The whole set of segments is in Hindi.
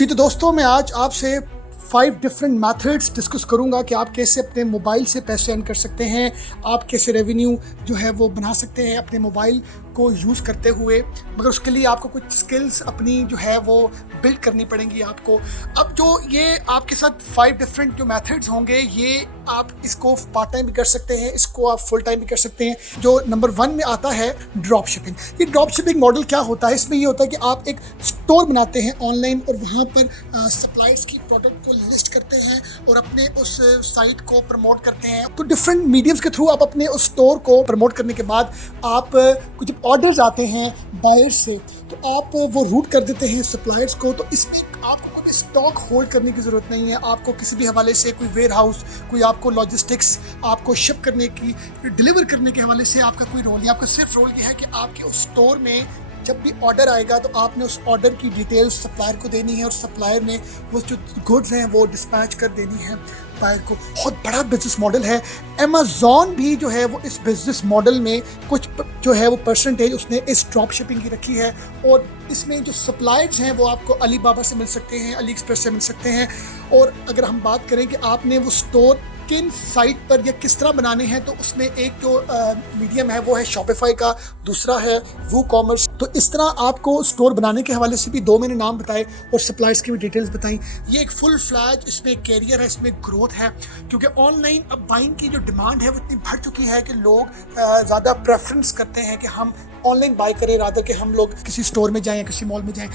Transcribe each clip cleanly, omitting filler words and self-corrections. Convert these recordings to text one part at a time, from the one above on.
जी तो दोस्तों, मैं आज आपसे 5 डिफरेंट मेथड्स डिस्कस करूंगा कि आप कैसे अपने मोबाइल से पैसे अर्न कर सकते हैं, आप कैसे रेवेन्यू जो है वो बना सकते हैं अपने मोबाइल को यूज़ करते हुए। मगर उसके लिए आपको कुछ स्किल्स अपनी जो है वो बिल्ड करनी पड़ेंगी आपको। अब जो ये आपके साथ 5 डिफरेंट जो मेथड्स होंगे, ये आप इसको पार्ट टाइम भी कर सकते हैं, इसको आप फुल टाइम भी कर सकते हैं। जो नंबर 1 में आता है ड्रॉप शिपिंग। ये ड्रॉप शिपिंग मॉडल क्या होता है? इसमें ये होता है कि आप एक स्टोर बनाते हैं ऑनलाइन और वहाँ पर सप्लायर्स की प्रोडक्ट को लिस्ट करते हैं और अपने उस साइट को प्रमोट करते हैं। तो डिफरेंट मीडियम्स के थ्रू आप अपने उस स्टोर को प्रमोट करने के बाद आप कुछ ऑर्डर्स आते हैं बायर्स से, तो आप वो रूट कर देते हैं सप्लायर्स को। तो इसमें आपको कोई स्टॉक होल्ड करने की ज़रूरत नहीं है। आपको किसी भी हवाले से कोई वेयर हाउस, कोई आपको लॉजिस्टिक्स, आपको शिप करने की, डिलीवर करने के हवाले से आपका कोई रोल नहीं। आपका सिर्फ रोल ये है कि आपके उस स्टोर में जब भी ऑर्डर आएगा तो आपने उस ऑर्डर की डिटेल्स सप्लायर को देनी है और सप्लायर ने वो जो गुड्स हैं वो डिस्पैच कर देनी है बायर को। बहुत बड़ा बिजनेस मॉडल है। अमेज़ॉन भी जो है वो इस बिजनेस मॉडल में कुछ जो है वो परसेंटेज उसने इस ड्रॉप शिपिंग की रखी है। और इसमें जो सप्लायर्स हैं वो आपको अली बाबा से मिल सकते हैं, अली एक्सप्रेस से मिल सकते हैं। और अगर हम बात करें कि आपने वो स्टोर किन साइट पर या किस तरह बनाने हैं, तो उसमें एक जो मीडियम है वो है शॉपिफाई का, दूसरा है वू कॉमर्स। तो इस तरह आपको स्टोर बनाने के हवाले से भी 2 मैंने नाम बताए और सप्लायर्स की भी डिटेल्स बताई। ये एक फुल फ्लैज इसमें कैरियर है, इसमें ग्रोथ है, क्योंकि ऑनलाइन अब बाइंग की जो डिमांड है वो इतनी बढ़ चुकी है कि लोग ज़्यादा प्रेफरेंस करते हैं कि हम ऑनलाइन बाय करें रादर कि हम लोग किसी स्टोर में जाएं या किसी मॉल में जाएं।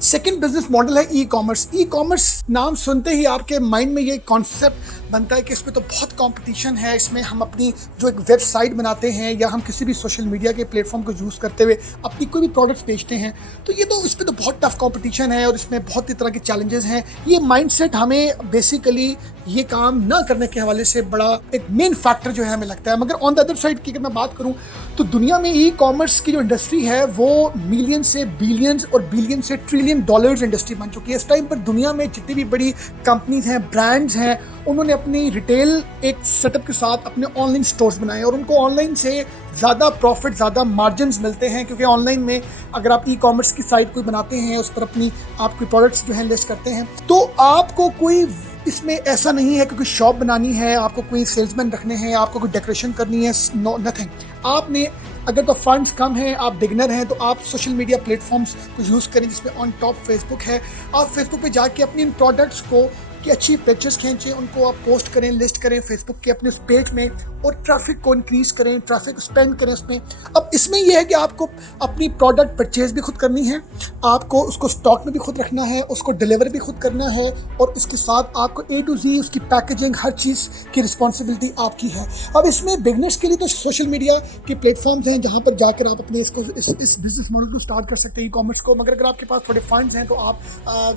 सेकंड बिजनेस मॉडल है ई कॉमर्स। ई कॉमर्स नाम सुनते ही आपके माइंड में ये कॉन्सेप्ट बनता है कि इसमें तो बहुत कंपटीशन है। इसमें हम अपनी जो एक वेबसाइट बनाते हैं या हम किसी भी सोशल मीडिया के प्लेटफॉर्म को यूज़ करते हुए अपनी कोई भी प्रोडक्ट्स बेचते हैं, तो ये तो इसमें तो बहुत टफ कंपटीशन है और इसमें बहुत ही तरह के चैलेंजेस हैं। ये माइंडसेट हमें बेसिकली ये काम ना करने के हवाले से बड़ा एक मेन फैक्टर जो है हमें लगता है। मगर ऑन द अदर साइड की अगर मैं बात करूँ तो दुनिया में ई कॉमर्स की जो इंडस्ट्री है वो मिलियन से बिलियंस और बिलियन से ट्रिलियन डॉलर्स इंडस्ट्री बन चुकी है। इस टाइम पर दुनिया में जितनी भी बड़ी कंपनीज हैं, ब्रांड्स हैं, उन्होंने अपनी रिटेल एक सेटअप के साथ अपने ऑनलाइन स्टोर्स बनाए और उनको ऑनलाइन से ज़्यादा प्रॉफिट, ज़्यादा मार्जिन्स मिलते हैं। क्योंकि ऑनलाइन में अगर आप ई कॉमर्स की साइट कोई बनाते हैं, उस पर अपनी आपके प्रोडक्ट्स जो हैं लिस्ट करते हैं, तो आपको कोई इसमें ऐसा नहीं है क्योंकि शॉप बनानी है, आपको कोई सेल्समैन रखने हैं, आपको कोई डेकोरेशन करनी है, नो नथिंग। आपने अगर तो फंड्स कम हैं, आप बिगनर हैं, तो आप सोशल मीडिया प्लेटफॉर्म्स को यूज़ करें जिसमें ऑन टॉप फेसबुक है। आप फेसबुक पे जाके अपनी इन प्रोडक्ट्स को की अच्छी पिक्चर्स खींचें, उनको आप पोस्ट करें, लिस्ट करें फेसबुक के अपने उस पेज में और ट्रैफिक को इंक्रीज करें, ट्रैफिक स्पेंड करें उसमें। अब इसमें यह है कि आपको अपनी प्रोडक्ट परचेज भी खुद करनी है, आपको उसको स्टॉक में भी खुद रखना है, उसको डिलीवर भी खुद करना है और उसके साथ आपको A to Z उसकी पैकेजिंग, हर चीज़ की रिस्पॉन्सिबिलिटी आपकी है। अब इसमें बिगनर्स के लिए तो सोशल मीडिया के प्लेटफॉर्म्स हैं जहाँ पर जाकर आप अपने इसको इस बिजनेस मॉडल को स्टार्ट कर सकते हैं, ई कॉमर्स को। मगर अगर आपके पास थोड़े फंड्स हैं तो आप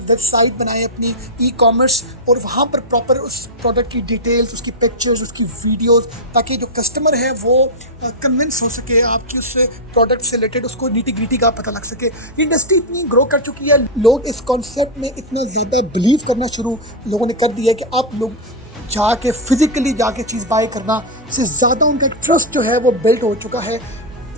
वेबसाइट बनाएं अपनी ई कॉमर्स और वहाँ पर प्रॉपर उस प्रोडक्ट की डिटेल्स, उसकी पिक्चर्स, उसकी वीडियोस, ताकि जो कस्टमर है वो कन्विंस हो सके आपकी उस प्रोडक्ट से रिलेटेड, उसको नीटी ग्रीटी का पता लग सके। इंडस्ट्री इतनी ग्रो कर चुकी है, लोग इस कॉन्सेप्ट में इतना ज़्यादा बिलीव करना शुरू लोगों ने कर दिया है कि आप लोग जाके फिजिकली जाके चीज़ बाय करना से ज़्यादा उनका एक ट्रस्ट जो है वो बिल्ड हो चुका है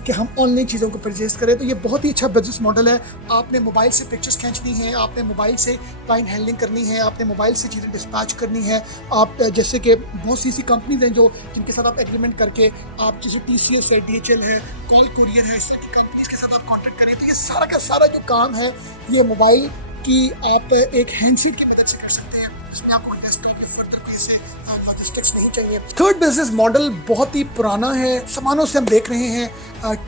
कि हम ऑनलाइन चीज़ों को परचेज करें। तो ये बहुत ही अच्छा बिजनेस मॉडल है। आपने मोबाइल से पिक्चर्स खींचनी है, आपने मोबाइल से क्लाइंट हैंडलिंग करनी है, आपने मोबाइल से चीज़ें डिस्पैच करनी है। आप जैसे कि बहुत सी ऐसी कंपनीज हैं जो जिनके साथ आप एग्रीमेंट करके आप जैसे TCS है, DHL है, कॉल कुरियर है, इस तरह की कंपनीज के साथ आप कॉन्टैक्ट करें। तो ये सारा का सारा जो काम है ये मोबाइल की आप एक हैंडसेट की मदद से कर सकते हैं, जिसमें आपको डेस्कटॉप या फर्दर कोई से लॉजिस्टिक्स नहीं चाहिए। थर्ड बिजनेस मॉडल बहुत ही पुराना है, सामानों से हम देख रहे हैं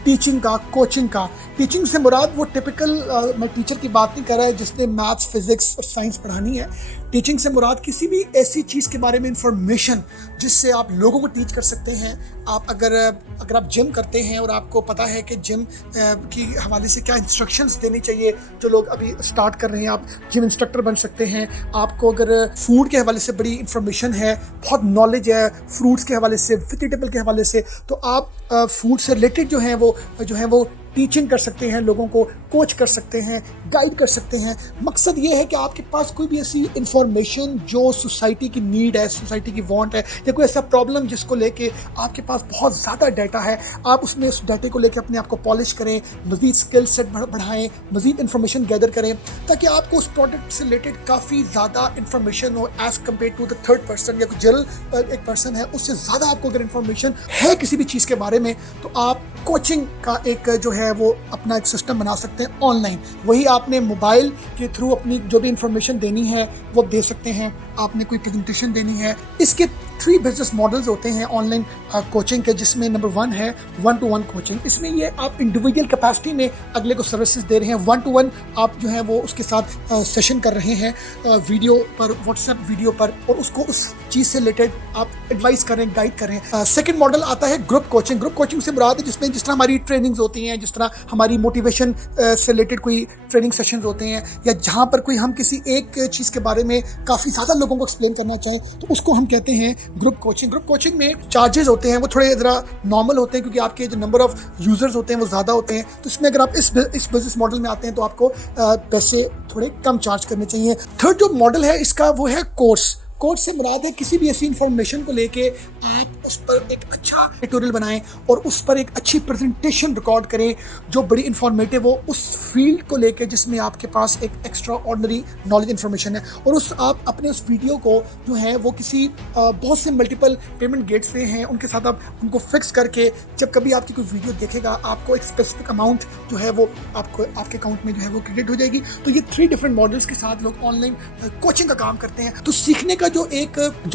टीचिंग का, कोचिंग का। टीचिंग से मुराद वो टिपिकल मैं टीचर की बात नहीं कर रहा है जिसने मैथ्स, फिजिक्स और साइंस पढ़ानी है। टीचिंग से मुराद किसी भी ऐसी चीज़ के बारे में इंफॉर्मेशन जिससे आप लोगों को टीच कर सकते हैं। आप अगर आप जिम करते हैं और आपको पता है कि जिम की हवाले से क्या इंस्ट्रक्शंस देनी चाहिए, जो लोग अभी स्टार्ट कर रहे हैं, आप जिम इंस्ट्रक्टर बन सकते हैं। आपको अगर फूड के हवाले से बड़ी इंफॉर्मेशन है, बहुत नॉलेज है फ्रूट्स के हवाले से, वेजिटेबल के हवाले से, तो आप फूड से रिलेटेड जो है वो टीचिंग कर सकते हैं, लोगों को कोच कर सकते हैं, गाइड कर सकते हैं। मकसद ये है कि आपके पास कोई भी ऐसी इंफॉर्मेशन जो सोसाइटी की नीड है, सोसाइटी की वांट है, या कोई ऐसा प्रॉब्लम जिसको लेके आपके पास बहुत ज़्यादा डाटा है, आप उसमें उस डाटे को लेके अपने आप को पॉलिश करें, मज़ीद स्किल सेट बढ़ाएं, मज़ीद इंफॉर्मेशन गैदर करें, ताकि आपको उस प्रोडक्ट से रिलेटेड काफ़ी ज़्यादा इंफॉर्मेशन हो as compare to the third person, या कोई जनरल एक पर्सन है उससे ज़्यादा आपको अगर इंफॉर्मेशन है किसी भी चीज़ के बारे में, तो आप कोचिंग का एक जो है वो अपना एक सिस्टम बना सकते हैं ऑनलाइन। वही आपने मोबाइल के थ्रू अपनी जो भी इंफॉर्मेशन देनी है वो दे सकते हैं, आपने कोई प्रेजेंटेशन देनी है। इसके 3 बिजनेस मॉडल्स होते हैं ऑनलाइन कोचिंग के, जिसमें नंबर 1 है 1-to-1 कोचिंग। इसमें ये आप इंडिविजुअल कैपेसिटी में अगले को सर्विसेज दे रहे हैं। 1-to-1 आप जो है वो उसके साथ सेशन कर रहे हैं वीडियो पर, व्हाट्सएप वीडियो पर, और उसको उस चीज़ से रिलेटेड आप एडवाइस कर रहे हैं, गाइड कर रहे हैं। सेकेंड मॉडल आता है ग्रुप कोचिंग। ग्रुप कोचिंग से मुराद है जिसमें जिस तरह हमारी ट्रेनिंग्स होती हैं, जिस तरह हमारी मोटिवेशन से रिलेटेड कोई ट्रेनिंग सेशंस होते हैं, या जहाँ पर कोई हम किसी एक चीज़ के बारे में काफ़ी ज़्यादा लोगों को एक्सप्लेन करना चाहें, तो उसको हम कहते हैं ग्रुप कोचिंग। ग्रुप कोचिंग में चार्जेस होते हैं वो थोड़े ज़रा नॉर्मल होते हैं, क्योंकि आपके जो नंबर ऑफ यूज़र्स होते हैं वो ज़्यादा होते हैं। तो इसमें अगर आप इस बिजनेस मॉडल में आते हैं तो आपको पैसे थोड़े कम चार्ज करने चाहिए। थर्ड जो मॉडल है इसका वो है कोर्स। कोर्स से मुराद है किसी भी ऐसी इंफॉर्मेशन को लेके आप उस पर एक अच्छा ट्यूटोरियल बनाएं और उस पर एक अच्छी प्रेजेंटेशन रिकॉर्ड करें जो बड़ी इंफॉर्मेटिव हो उस फील्ड को लेके जिसमें आपके पास एक एक्स्ट्रा ऑर्डिनरी नॉलेज इंफॉर्मेशन है, और उस आप अपने उस वीडियो को जो है वो किसी बहुत से मल्टीपल पेमेंट गेट्स से हैं उनके साथ आप उनको फिक्स करके जब कभी आपकी कोई वीडियो देखेगा आपको एक स्पेसिफिक अमाउंट जो है वो आपको आपके अकाउंट में जो है वो क्रेडिट हो जाएगी। तो ये 3 डिफरेंट मॉडल्स के साथ लोग ऑनलाइन कोचिंग का काम करते हैं। तो सीखने का जो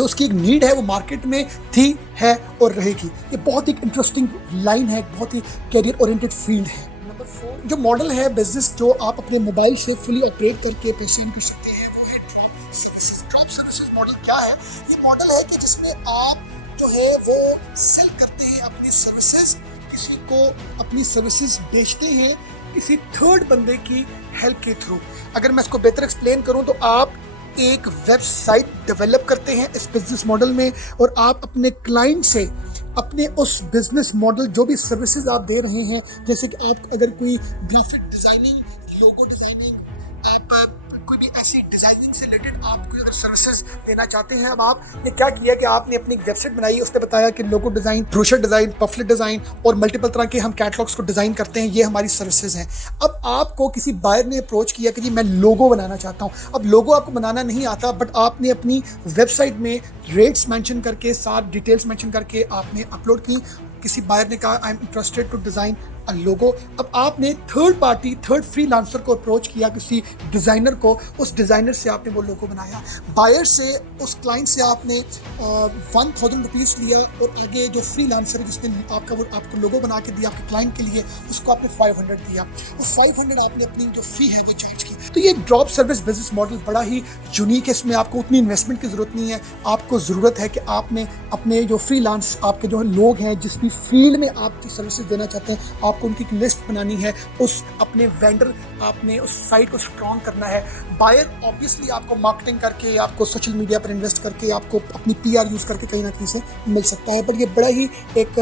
उसकी एक नीड है वो मार्केट में थी, है और रहेगी। ये बहुत एक इंटरेस्टिंग लाइन है, बहुत ही कैरियर ओरिएंटेड फील्ड है। नंबर 4 जो मॉडल है बिजनेस जो आप अपने मोबाइल से फुली ऑपरेट करके पैसे अर्न कर सकते हैं वो है drop services. Drop services model क्या है? ये मॉडल है कि जिसमें आप जो है वो सेल करते हैं अपनी सर्विसेज, किसी को अपनी सर्विसेज बेचते हैं किसी थर्ड बंदे की हेल्प के थ्रू। अगर मैं इसको बेहतर एक्सप्लेन करूं तो आप एक वेबसाइट डेवलप करते हैं इस बिजनेस मॉडल में, और आप अपने क्लाइंट से अपने उस बिजनेस मॉडल जो भी सर्विसेज आप दे रहे हैं, जैसे कि आप अगर कोई ग्राफिक डिजाइनिंग, लोगो डिजाइनिंग, आप कोई भी ऐसी डिजाइनिंग से रिलेटेड आप कोई अगर सर्विसेज देना चाहते हैं। अब आपने क्या किया कि आपने अपनी वेबसाइट बनाई, उसने बताया कि logo design, brochure design, pamphlet design और मल्टीपल तरह के हम कैटलॉग्स को डिज़ाइन करते हैं, ये हमारी सर्विसेज हैं। अब आपको किसी बायर ने अप्रोच किया कि जी मैं लोगो बनाना चाहता हूँ। अब लोगो आपको बनाना नहीं आता, बट आपने अपनी वेबसाइट में रेट्स मेंशन करके, साथ डिटेल्स मेंशन करके आपने अपलोड की। किसी बायर ने कहा I am interested to design a logo. अब आपने थर्ड फ्रीलांसर को अप्रोच किया, किसी डिज़ाइनर को, उस डिज़ाइनर से आपने वो लोगो बनाया। बायर से, उस क्लाइंट से आपने 1000 रुपीज़ लिया, और आगे जो फ्रीलांसर है जिसने आपको लोगो बना के दिया आपके क्लाइंट के लिए, उसको आपने 500 दिया, और 500 आपने अपनी जो फ़ी है वो चार्ज की। तो ये ड्रॉप सर्विस बिजनेस मॉडल बड़ा ही यूनिक है। इसमें आपको उतनी इन्वेस्टमेंट की ज़रूरत नहीं है। आपको ज़रूरत है कि आपने अपने जो फ्रीलांस आपके जो लोग हैं जिस भी फील्ड में आप जो सर्विसेज देना चाहते हैं, आपको उनकी एक लिस्ट बनानी है। उस अपने वेंडर, आपने उस साइट को स्ट्रॉन्ग करना है। बायर ऑब्वियसली आपको मार्केटिंग करके, आपको सोशल मीडिया पर इन्वेस्ट करके, आपको अपनी PR यूज़ करके कहीं ना कहीं से मिल सकता है। बट ये बड़ा ही एक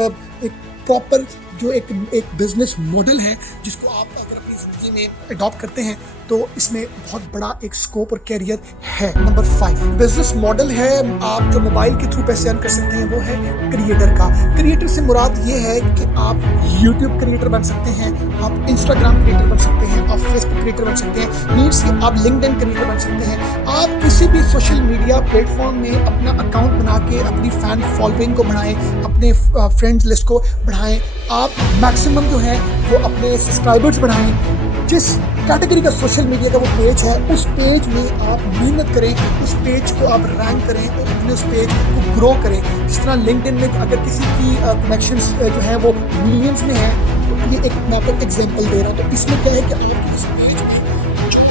प्रॉपर जो एक बिजनेस मॉडल है जिसको आप अगर अपनी ज़िंदगी में अडॉप्ट करते हैं तो इसमें बहुत बड़ा एक स्कोप और कैरियर है। नंबर 5 बिजनेस मॉडल है आप जो मोबाइल के थ्रू पैसे अर्न कर सकते हैं वो है क्रिएटर का। क्रिएटर से मुराद ये है कि आप यूट्यूब क्रिएटर बन सकते हैं, आप इंस्टाग्राम क्रिएटर बन सकते हैं, आप फेसबुक क्रिएटर बन सकते हैं, मीन्स कि आप लिंक्डइन क्रिएटर बन सकते हैं। आप किसी भी सोशल मीडिया प्लेटफॉर्म में अपना अकाउंट बना के अपनी फैन फॉलोइंग को बढ़ाएं, अपने फ्रेंड्स लिस्ट को बढ़ाएं। आप मैक्सिमम जो है वो अपने सब्सक्राइबर्स बढ़ाएं। जिस कैटेगरी का सोशल मीडिया का वो पेज है उस पेज में आप मेहनत करें, उस पेज को आप रैंक करें और अपने उस पेज को ग्रो करें। जिस तरह लिंक्डइन में अगर किसी की कनेक्शंस जो है वो मिलियंस में है, तो ये एक मैं आपको एग्जांपल दे रहा हूँ। तो इसमें क्या है कि आप इस पेज में जो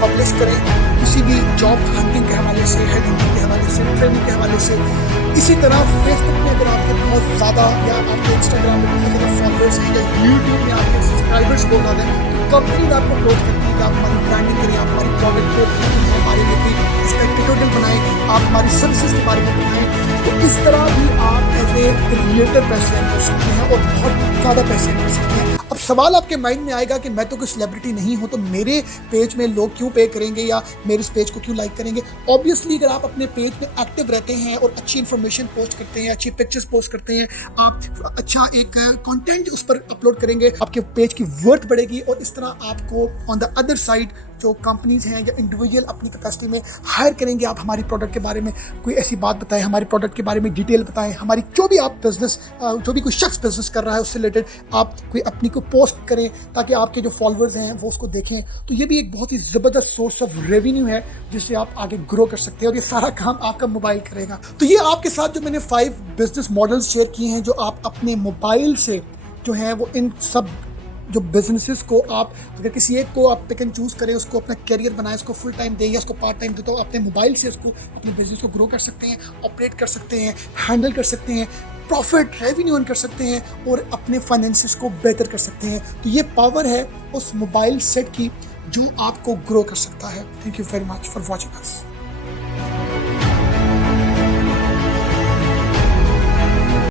पब्लिश करें, किसी भी जॉब हंटिंग के हवाले से, हेड हंटिंग के हवाले से, ट्रेनिंग के हवाले से। इसी तरह फेसबुक में अगर आपके बहुत ज़्यादा, या आपके इंस्टाग्राम में बहुत ज़्यादा फॉलोअर्स हैं, या यूट्यूब में आपके सब्सक्राइबर्स बहुत ज़्यादा हैं, तो कंपनी आपको अप्रोच करती है कि आप हमारी ब्रांडिंग करें, आप हमारी प्रोडक्ट के बारे में भी इसका ट्यूटोरियल बनाएं, आप हमारी सर्विसेज के बारे में बताएं। तो इस तरह भी आप एज ए क्रिएटर पैसे अर्न कर सकते हैं और बहुत ज़्यादा पैसे अर्न कर सकते हैं। अब सवाल आपके माइंड में आएगा कि मैं तो कोई सेलिब्रिटी नहीं हूं, तो मेरे पेज में लोग क्यों पे करेंगे या मेरे इस पेज को क्यों लाइक करेंगे। ऑब्वियसली अगर आप अपने पेज में एक्टिव रहते हैं और अच्छी इन्फॉर्मेशन पोस्ट करते हैं, अच्छी पिक्चर्स पोस्ट करते हैं, आप अच्छा एक कंटेंट उस पर अपलोड करेंगे, आपके पेज की वर्थ बढ़ेगी और इस तरह आपको ऑन द अदर साइड जो कंपनीज हैं या इंडिविजुअल अपनी कैपेसिटी में हायर करेंगे। आप हमारी प्रोडक्ट के बारे में कोई ऐसी बात बताएं, हमारे प्रोडक्ट के बारे में डिटेल बताएं, हमारी जो भी आप बिजनेस जो भी कोई शख्स बिजनेस कर रहा है उससे रिलेटेड आप कोई अपनी को पोस्ट करें ताकि आपके जो फॉलोअर्स हैं वो उसको देखें। तो ये भी एक बहुत ही ज़बरदस्त सोर्स ऑफ रेवेन्यू है जिससे आप आगे ग्रो कर सकते हैं और ये सारा काम आपका मोबाइल करेगा। तो ये आपके साथ जो मैंने 5 बिजनेस मॉडल्स शेयर किए हैं जो आप अपने मोबाइल से जो हैं वो इन सब जो बिजनेसेस को आप अगर किसी एक को आप पिक एंड चूज़ करें, उसको अपना करियर बनाएं, उसको फुल टाइम दें या उसको पार्ट टाइम दें, तो अपने मोबाइल से उसको अपने बिजनेस को ग्रो कर सकते हैं, ऑपरेट कर सकते हैं, हैंडल कर सकते हैं, प्रॉफिट रेवेन्यू अर्न कर सकते हैं और अपने फाइनेंसिस को बेहतर कर सकते हैं। तो ये पावर है उस मोबाइल सेट की जो आपको ग्रो कर सकता है। Thank you very much for watching us.